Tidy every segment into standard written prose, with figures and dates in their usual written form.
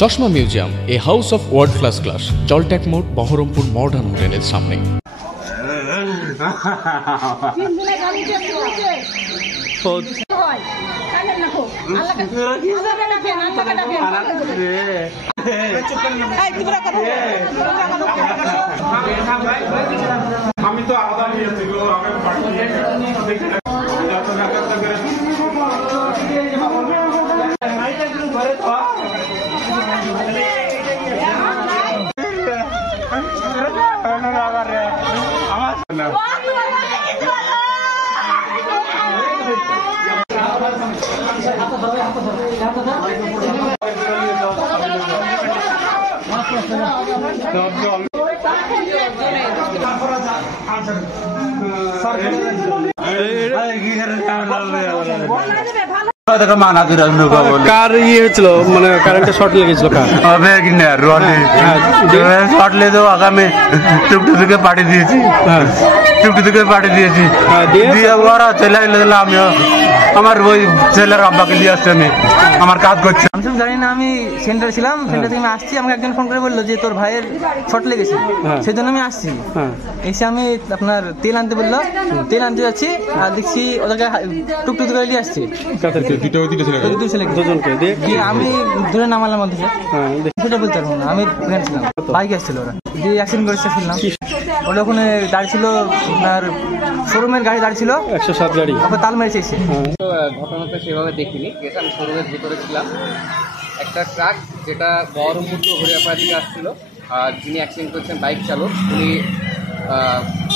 চশমা museum, a house of world class, জলট্যাক মোড়, বহরমপুর মডার্ন হোটেলের সামনে। আমি তো আলাদা নিয়েছি কার ইয়ে হয়েছিল, মানে কারেন্টে শর্ট লেগেছিল, শর্ট লেগে আগামী টুকটুকে পাঠিয়ে দিয়েছি, টুকটুকে পাঠিয়ে দিয়েছি, দিয়ে ওরা চলে গেল। আমিও আমার ওই ছেলের আব্বাকে দিয়ে আসছি, আমি আমার কাজ করছি। আমি জানি না, আমি সেন্টারে ছিলাম, সেন্টার থেকে আমি আসছি, আমাকে একজন ফোন করে বললো যে তোর ভাইয়ের শর্ট লেগেছে, সেই জন্য আমি আসছি। এসে আমি আপনার তেল আনতে বললো, তেল আনতে যাচ্ছি আর দেখছি ওদেরকে টুকটুক করে দিয়ে আসছি। আমি দূরে নামালাম মধ্যে, সেটা বলতে পারবো না, আমি ফ্রেন্ড ছিলাম, বাইক আসছিল ওরা, দিয়ে অ্যাক্সিডেন্ট করেছে শুনলাম। ওটা ওখানে দাঁড়িয়ে ছিল, আপনার শোরুমের গাড়ি দাঁড়িয়ে ছিল, 107 গাড়ি, ওকে তাল মেরেছে এসে। ঘটনাটা সেভাবে দেখিনি, গেছে আমি শোরুমের ভিতরে ছিলাম। একটা ট্রাক যেটা বহরমপুর টু হরিয়ারপাড়া থেকে আসছিল, আর যিনি অ্যাক্সিডেন্ট করেছেন বাইক চালক, উনি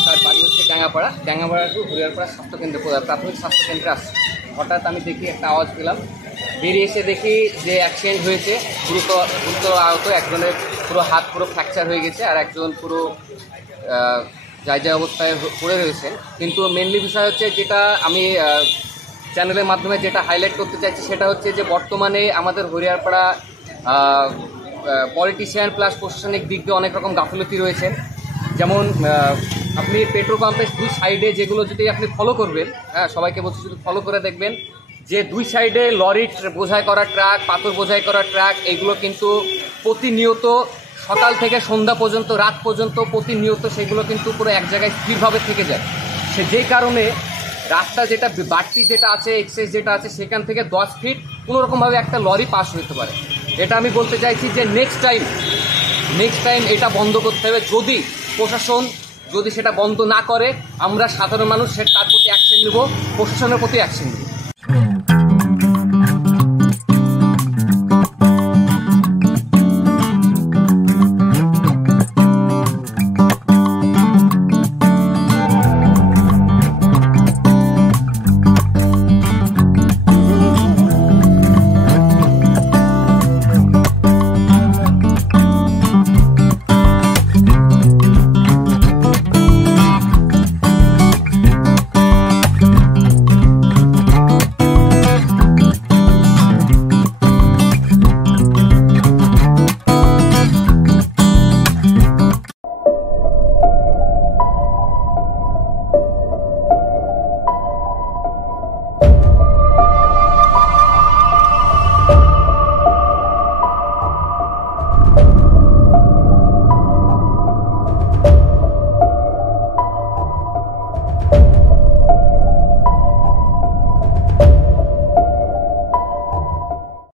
তার বাড়ি হচ্ছে ডাঙ্গাপাড়া টু হরিয়ারপাড়া স্বাস্থ্যকেন্দ্রে, প্রাথমিক স্বাস্থ্যকেন্দ্রে আসছে। হঠাৎ আমি দেখি একটা আওয়াজ পেলাম, বেরিয়ে এসে দেখি যে অ্যাক্সিডেন্ট হয়েছে, গুরুতর আহত, একজনের পুরো হাত পুরো ফ্র্যাকচার হয়ে গেছে, আর একজন পুরো যায় অবস্থায় পড়ে রয়েছেন। কিন্তু মেনলি বিষয় হচ্ছে, যেটা আমি চ্যানেলের মাধ্যমে যেটা হাইলাইট করতে চাইছি, সেটা হচ্ছে যে বর্তমানে আমাদের হরিয়ারপাড়া পলিটিশিয়ান প্লাস প্রশাসনিক দিক দিয়ে অনেক রকম গাফিলতি রয়েছে। যেমন আপনি পেট্রোল পাম্পের দুই সাইডে যেগুলো যদি আপনি ফলো করবেন, সবাইকে বলছি যদি ফলো করে দেখবেন যে দুই সাইডে লরি বোঝাই করা ট্রাক, পাথর বোঝাই করা ট্রাক, এইগুলো কিন্তু প্রতিনিয়ত সকাল থেকে সন্ধ্যা পর্যন্ত, রাত পর্যন্ত প্রতিনিয়ত সেগুলো কিন্তু পুরো এক জায়গায় স্থিরভাবে থেকে যায়। যেই কারণে রাস্তা যেটা বাড়তি যেটা আছে, এক্সেস যেটা আছে, সেখান থেকে 10 ফিট কোনোরকমভাবে একটা লরি পাস হতে পারে। এটা আমি বলতে চাইছি যে নেক্সট টাইম এটা বন্ধ করতে হবে। যদি প্রশাসন যদি সেটা বন্ধ না করে, আমরা সাধারণ মানুষ তার প্রতি অ্যাকশন নেব, প্রশাসনের প্রতি অ্যাকশন নেব।